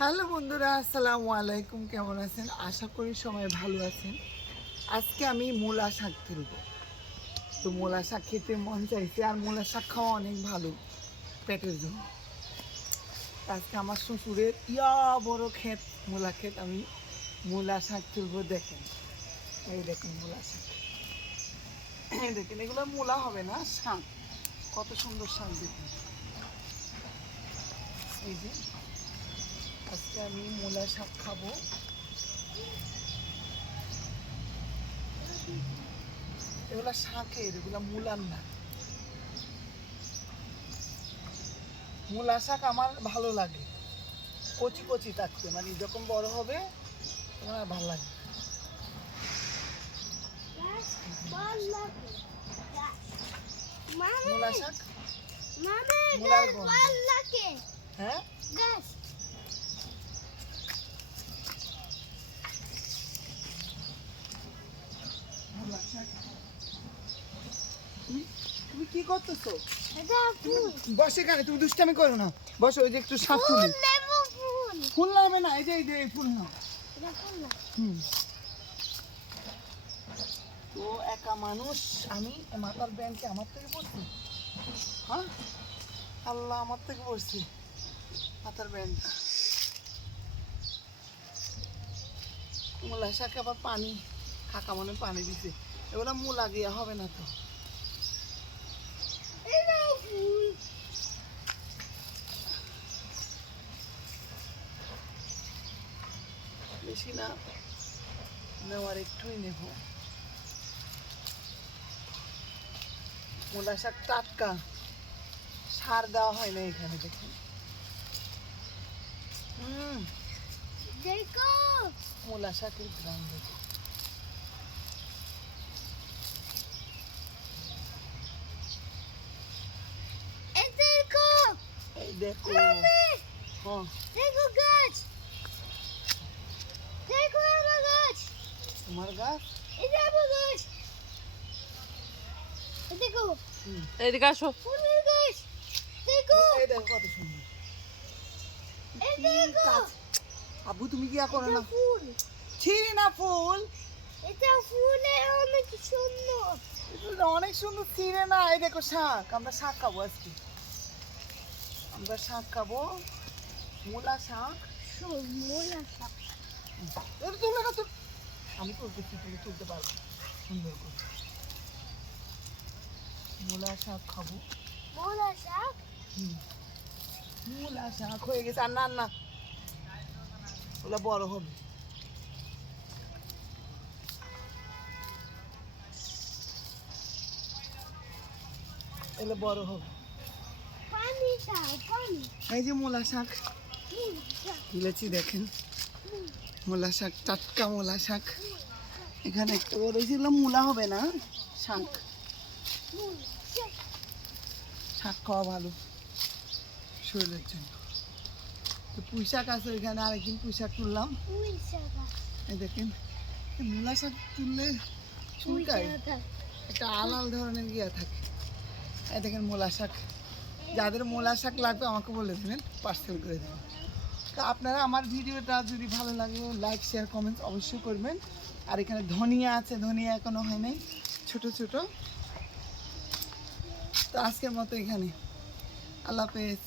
Hello বন্ধুরা, আসসালামু আলাইকুম, কেমন আছেন? আশা করি সবাই ভালো আছেন। আজকে আমি মূলা শাক তুলব। তো মূলা শাক খেতে মন চাইছে, আর মূলা শাক খাওয়া অনেক ভালো পেটের জন্য। আজকে আমার শ্বশুরের ইয়া বড় ক্ষেত, মূলা ক্ষেত, আমি মূলা শাক তুলব, দেখেন। এই দেখুন মূলা শাক। দেখেন, এগুলো মূলা হবে না, শাক। কত সুন্দর শাক দেখুন। এই যে আজকে আমি মূলা শাক খাব। এগুলা শাকের এগুলা মূলার না। মূলা শাক আমার ভালো লাগে। কচি কচি থাকতে মানে যখন বড় হবে আমার ভালো লাগে মূলা শাক? মূলার গন্ধ। হ্যাঁ মূলা শাক তুমি তুমি কি করতেছো? বসে এখানে তুমি দুষ্টামি করো না। বসো ওই যে একটু তুলি। ফুল। লাগবে না এই যে এই যে ফুল না। তো একা মানুষ আমি মাথার ব্যাংকে আমার থেকে পড়ছি? হ্যাঁ? আল্লাহ আমার থেকে পড়ছি। মাথার ব্যাংক। মূলা শাকে আবার পানি কাকা মনে পানি দিছে। এগুলো মূলা গিয়া হবে না তো। বেশি না নেওয়ার একটুই নেব। মূলা শাক টাটকা সার দেওয়া হয় না এখানে দেখুন। হুম। মূলা শাকের গ্রাম দেখুন এই দেখো এই দেখো হ্যাঁ দেখো গাছ দেখো আমার গাছ তোমার গাছ এটা আমার গাছ এই দেখো এদিকে আসো ফুলের গাছ দেখো এই দেখো কত সুন্দর এই দেখো? আবু তুমি কি করো না ফুল ছিঁড়ি না ফুল এটা ফুলে অনেক সুন্দর অনেক সুন্দর ছিঁড়ে না এই দেখো শাক আমরা শাক খাব আজকে আমরা শাক খাব। মূলা শাক। মোলা শাক তুলে না তুল আমি তুলতেছি তুমি তুলতে পারব সুন্দর করে। মূলা শাক খাব। মোলা শাক? হুম। মূলা শাক হয়ে গেছে। আর না না। ওগুলো বড় হবে। এগুলো বড় হবে। এই যে মোলা শাক। তুলেছি দেখেন। মূলা শাক টাটকা মূলা শাক। এখানে একটা বড় হয়েছিল মূলা হবে না? শাক। শাক খাওয়া ভালো। শরীরের জন্য। তো পুঁই শাক আছে ওইখানে আরেকদিন পুঁই শাক তুললাম। এই দেখেন মূলা শাক তুললে চুলকায়। একটা আলাল ধরনের গিয়া থাকে। এই দেখেন মূলা শাক। যাদের মোলা শাক লাগবে আমাকে বলে দেবেন পার্সেল করে দেবেন। তো আপনারা আমার ভিডিওটা যদি ভালো লাগে লাইক শেয়ার কমেন্টস অবশ্যই করবেন। আর এখানে ধনিয়া আছে, ধনিয়া এখনও হয় নাই, ছোটো ছোটো। তো আজকের মতো এখানে। আল্লাহ হাফেজ।